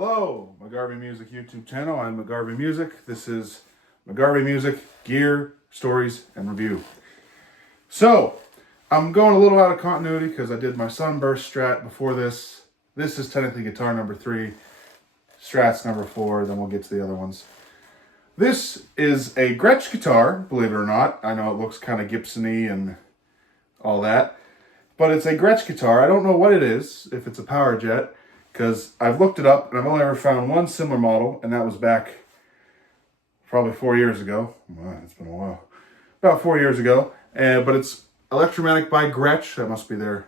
Hello, McGarvey Music YouTube channel. I'm McGarvey Music. This is McGarvey Music Gear, Stories, and Review. So, I'm going a little out of continuity because I did my Sunburst Strat before this. This is technically guitar number 3, Strats number 4, then we'll get to the other ones. This is a Gretsch guitar, believe it or not. I know it looks kind of Gibson-y and all that, but it's a Gretsch guitar. I don't know what it is, if it's a Power Jet, because I've looked it up and I've only ever found one similar model, and that was back probably 4 years ago. Wow, it's been a while. About 4 years ago. But it's Electromatic by Gretsch. That must be their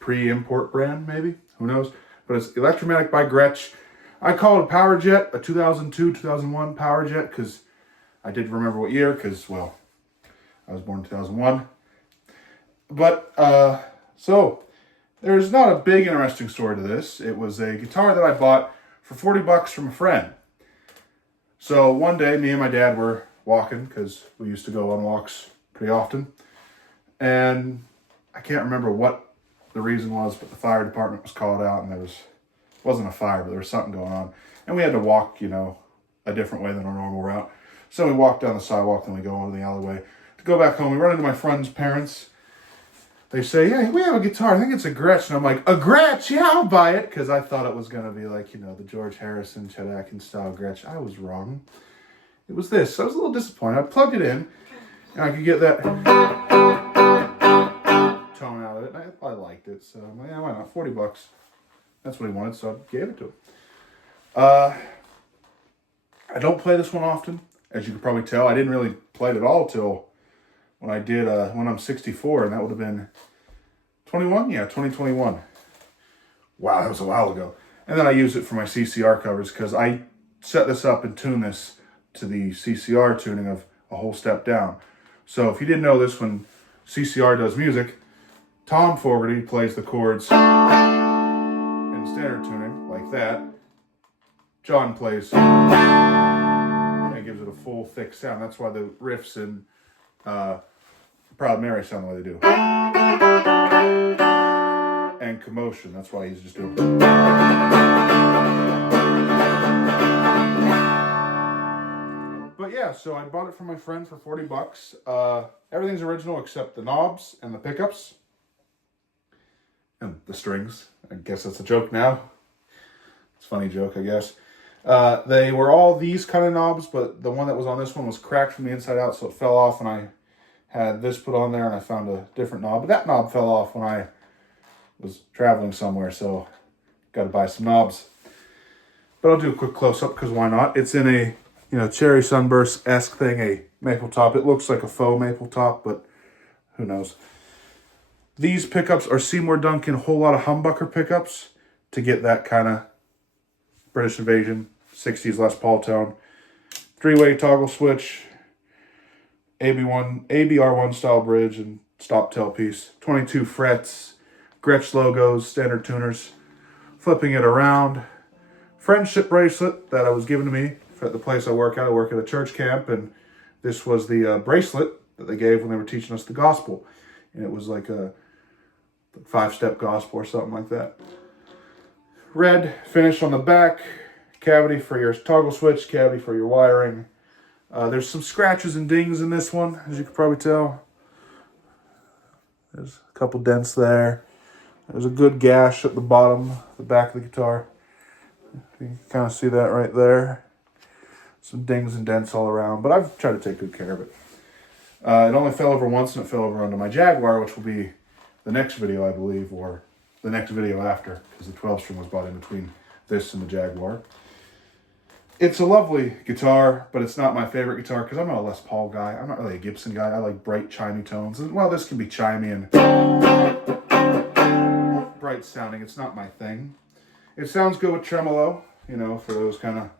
pre-import brand, maybe. Who knows? But it's Electromatic by Gretsch. I call it a Power Jet, a 2002, 2001 Power Jet, because I did remember what year, because, well, I was born in 2001. But, so, there's not a big interesting story to this. It was a guitar that I bought for 40 bucks from a friend. So one day, me and my dad were walking, because we used to go on walks pretty often. And I can't remember what the reason was, but the fire department was called out, and it wasn't a fire, but there was something going on. And we had to walk, a different way than our normal route. So we walked down the sidewalk, then we go into the alleyway. To go back home, we run into my friend's parents. They say, "Hey, we have a guitar. I think it's a Gretsch." And I'm like, "A Gretsch? Yeah, I'll buy it." Because I thought it was going to be like, the George Harrison, Chet Atkins style Gretsch. I was wrong. It was this. So I was a little disappointed. I plugged it in, and I could get that tone out of it. And I liked it. So I'm like, yeah, why not? 40 bucks. That's what he wanted, so I gave it to him. I don't play this one often. As you can probably tell, I didn't really play it at all till when I did, when I'm 64, and that would have been 21? Yeah, 2021. Wow, that was a while ago. And then I used it for my CCR covers, because I set this up and tuned this to the CCR tuning of a whole step down. So if you didn't know this, when CCR does music, Tom Fogerty plays the chords in standard tuning, like that. John plays, and it gives it a full, thick sound. That's why the riffs in Proud Mary sound the way they do. And Commotion, that's why he's just doing. But yeah, so I bought it from my friend for 40 bucks. Everything's original except the knobs and the pickups. And the strings. I guess that's a joke now. It's a funny joke, I guess. They were all these kind of knobs, but the one that was on this one was cracked from the inside out, so it fell off, and I had this put on there, and I found a different knob. But that knob fell off when I was traveling somewhere, so got to buy some knobs. But I'll do a quick close-up, because why not? It's in a, cherry sunburst-esque thing, a maple top. It looks like a faux maple top, but who knows. These pickups are Seymour Duncan whole lot of humbucker pickups to get that kind of British Invasion, 60s Les Paul tone. 3-way toggle switch, ABR1 style bridge and stop tailpiece. 22 frets, Gretsch logos, standard tuners. Flipping it around. Friendship bracelet that was given to me at the place I work at. I work at a church camp, and this was the bracelet that they gave when they were teaching us the gospel. And it was like a 5-step gospel or something like that. Red finish on the back, cavity for your toggle switch, cavity for your wiring. There's some scratches and dings in this one, as you can probably tell. There's a couple dents there. There's a good gash at the bottom, the back of the guitar. You can kind of see that right there. Some dings and dents all around, but I've tried to take good care of it. It only fell over once, and it fell over onto my Jaguar, which will be the next video, I believe, or the next video after, because the 12-string was bought in between this and the Jaguar. It's a lovely guitar, but it's not my favorite guitar, because I'm not a Les Paul guy. I'm not really a Gibson guy. I like bright, chimey tones. And, well, this can be chimey and bright sounding. It's not my thing. It sounds good with tremolo, for those kind of...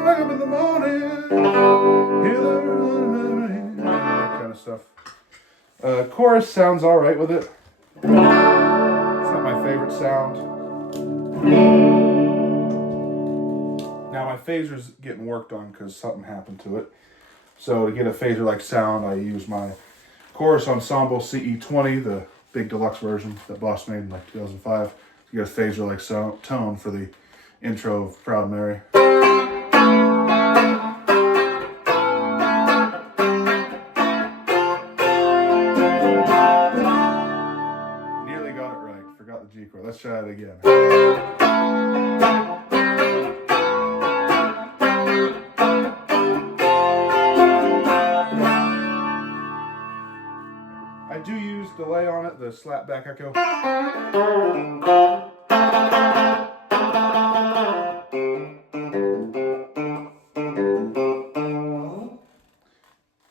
Wake up in the morning, hear the rain, that kind of stuff. Chorus sounds all right with it. It's not my favorite sound. Now my phaser's getting worked on because something happened to it. So to get a phaser-like sound, I use my Chorus Ensemble CE20, the big deluxe version that Boss made in like 2005. You got a phaser-like tone for the intro of Proud Mary. Nearly got it right. Forgot the G chord. Let's try it again. I do use delay on it, the slap back echo.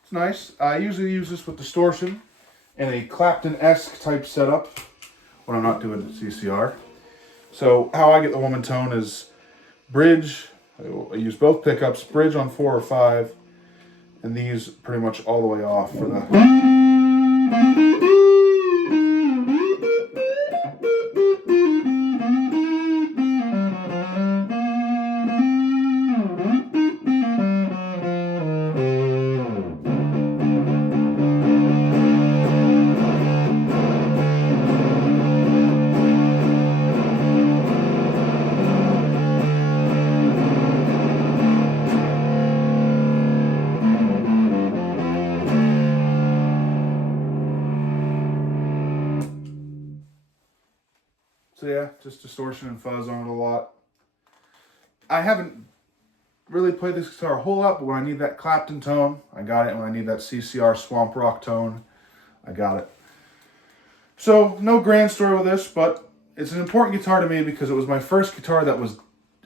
It's nice. I usually use this with distortion in a Clapton-esque type setup when I'm not doing CCR. So how I get the woman tone is bridge. I use both pickups, bridge on 4 or 5, and these pretty much all the way off for the... So yeah, just distortion and fuzz on it a lot. I haven't really played this guitar a whole lot, but when I need that Clapton tone, I got it. When I need that CCR swamp rock tone, I got it. So no grand story with this, but it's an important guitar to me because it was my first guitar that was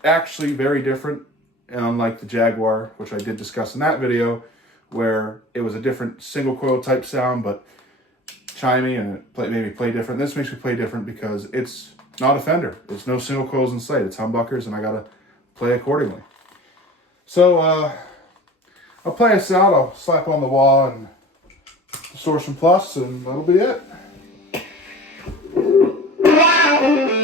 actually very different, and unlike the Jaguar, which I did discuss in that video, where it was a different single coil type sound, but chimey and it made me play different. This makes me play different because it's not a Fender. It's no single coils in sight. It's humbuckers, and I gotta play accordingly. So I'll play us out. I'll slap on the wah and distortion plus, and that'll be it. Wow.